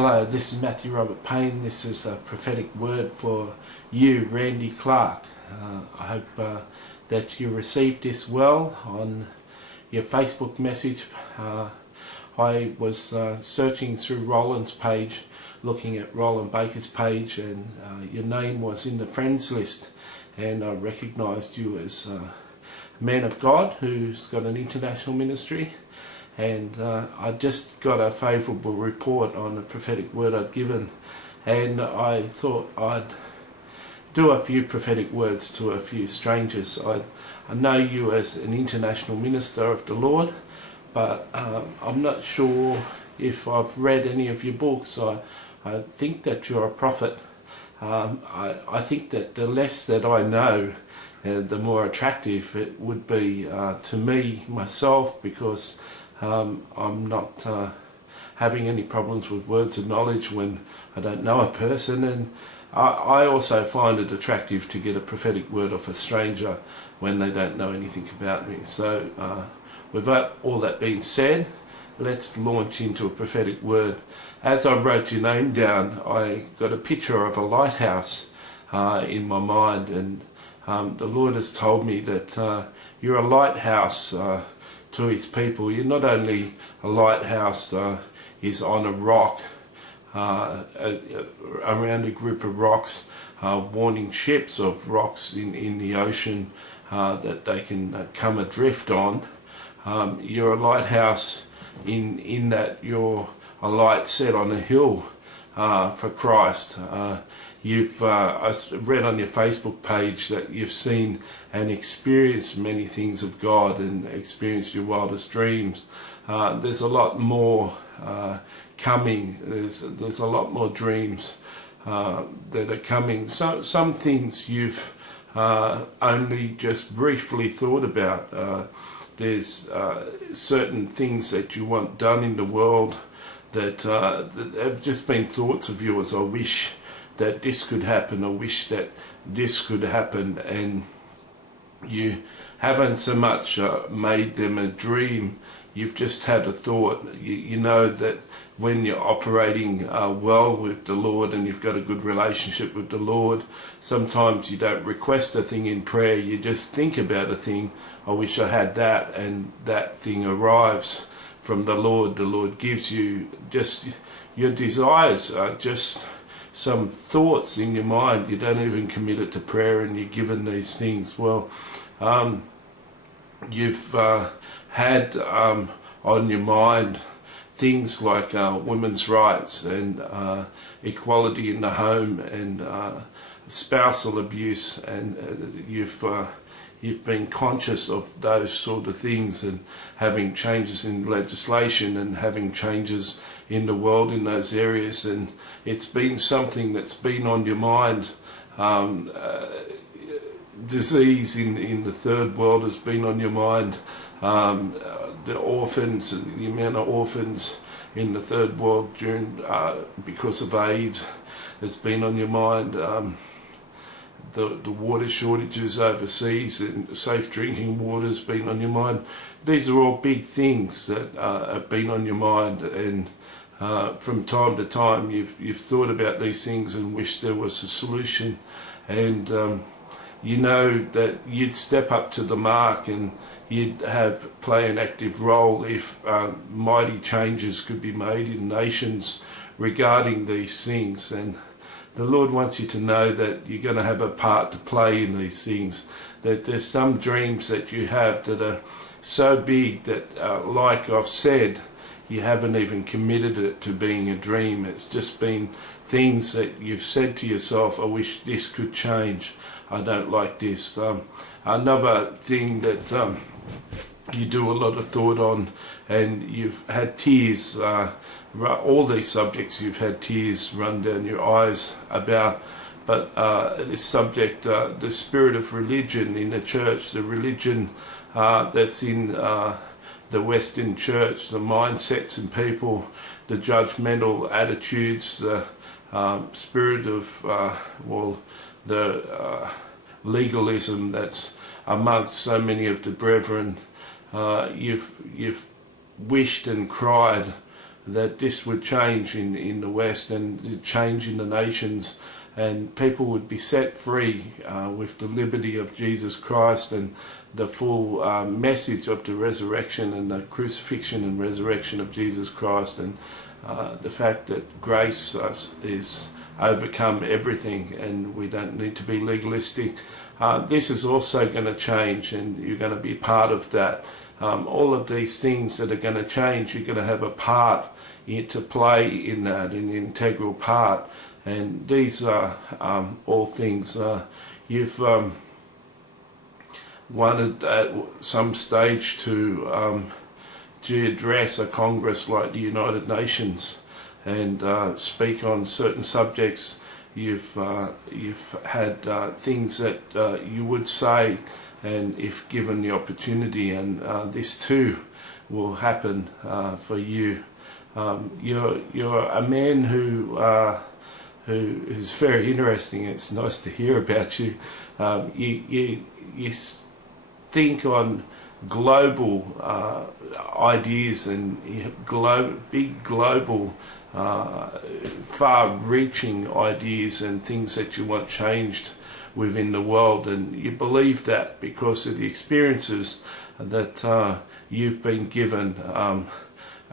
Hello, this is Matthew Robert Payne. This is a prophetic word for you, Randy Clark. I hope that you received this well on your Facebook message. I was searching through Roland's page, looking at Roland Baker's page, and your name was in the friends list, and I recognised you as a man of God who's got an international ministry. And I just got a favourable report on the prophetic word I'd given, and I thought I'd do a few prophetic words to a few strangers. I know you as an international minister of the Lord, but I'm not sure if I've read any of your books. I think that you're a prophet. I think that the less that I know, the more attractive it would be to me, myself, because I'm not having any problems with words of knowledge when I don't know a person, and I also find it attractive to get a prophetic word off a stranger when they don't know anything about me. So with all that being said, let's launch into a prophetic word. As I wrote your name down, I got a picture of a lighthouse in my mind, and the Lord has told me that you're a lighthouse to his people. You're not only a lighthouse is on a rock, around a group of rocks, warning ships of rocks in the ocean that they can come adrift on. You're a lighthouse in that you're a light set on a hill for Christ. I read on your Facebook page that you've seen and experienced many things of God and experienced your wildest dreams. There's a lot more coming. There's a lot more dreams that are coming. So some things you've only just briefly thought about. There's certain things that you want done in the world that have just been thoughts of yours. I wish that this could happen, I wish that this could happen, and you haven't so much made them a dream. You've just had a thought. You know that when you're operating well with the Lord and you've got a good relationship with the Lord, sometimes you don't request a thing in prayer, you just think about a thing. I wish I had that, and that thing arrives from the Lord. The Lord gives you just your desires, just some thoughts in your mind. You don't even commit it to prayer, and you're given these things. Well, you've had on your mind things like women's rights and equality in the home and spousal abuse, and you've been conscious of those sort of things, and having changes in legislation and having changes in the world in those areas, and it's been something that's been on your mind. Disease in the third world has been on your mind. The orphans, the amount of orphans in the third world because of AIDS has been on your mind. The water shortages overseas and safe drinking water has been on your mind. These are all big things that have been on your mind, and from time to time you've thought about these things and wished there was a solution, and you know that you'd step up to the mark and you'd play an active role if mighty changes could be made in nations regarding these things. And the Lord wants you to know that you're going to have a part to play in these things, that there's some dreams that you have that are so big that, like I've said, you haven't even committed it to being a dream. It's just been things that you've said to yourself, I wish this could change. I don't like this. Another thing that you do a lot of thought on, and you've had tears, all these subjects you've had tears run down your eyes about, but this subject, the spirit of religion in the church, the religion that's in the Western church, the mindsets in people, the judgmental attitudes, the spirit of, the legalism that's amongst so many of the brethren. You've wished and cried that this would change in the West and change in the nations, and people would be set free with the liberty of Jesus Christ and the full message of the resurrection and the crucifixion and resurrection of Jesus Christ, and the fact that grace is overcome everything and we don't need to be legalistic. This is also going to change, and you're going to be part of that. All of these things that are going to change, you're going to have a part to play in that, an integral part. And these are all things you've wanted at some stage to address a Congress like the United Nations and speak on certain subjects. You've had things that you would say, and if given the opportunity, and this too will happen for you. You're a man who is very interesting. It's nice to hear about you. You think on global ideas and big global far-reaching ideas and things that you want changed within the world, and you believe that because of the experiences that you've been given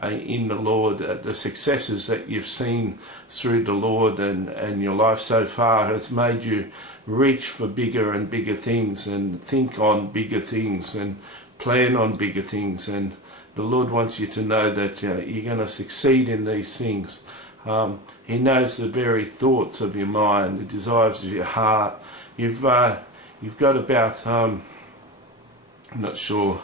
in the Lord, the successes that you've seen through the Lord, and your life so far has made you reach for bigger and bigger things and think on bigger things and plan on bigger things. And the Lord wants you to know that you're going to succeed in these things. He knows the very thoughts of your mind, the desires of your heart. You've got about, I'm not sure,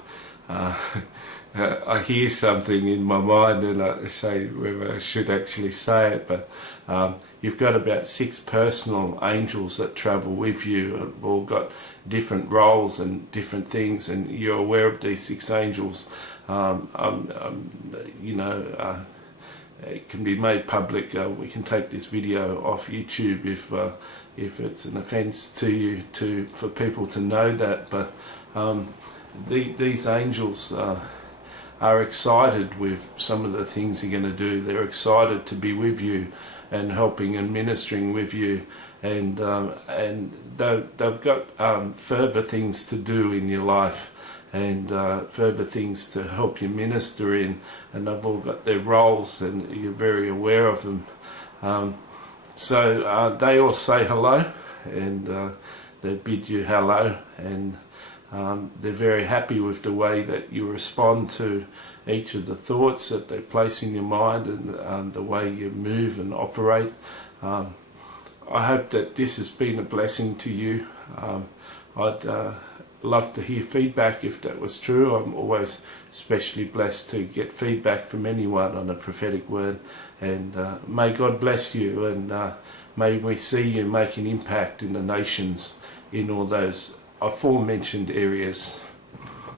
I hear something in my mind and I say whether I should actually say it, but you've got about 6 personal angels that travel with you. Have all got different roles and different things, and you're aware of these 6 angels. It can be made public. We can take this video off YouTube if it's an offence to you for people to know that. But these angels are excited with some of the things you're going to do. They're excited to be with you and helping and ministering with you, and they've got further things to do in your life, and further things to help you minister in, and they've all got their roles and you're very aware of them. So they all say hello, and they bid you hello, and they're very happy with the way that you respond to each of the thoughts that they place in your mind, and the way you move and operate. I hope that this has been a blessing to you. I'd love to hear feedback if that was true. I'm always especially blessed to get feedback from anyone on a prophetic word, and may God bless you, and may we see you make an impact in the nations in all those aforementioned areas.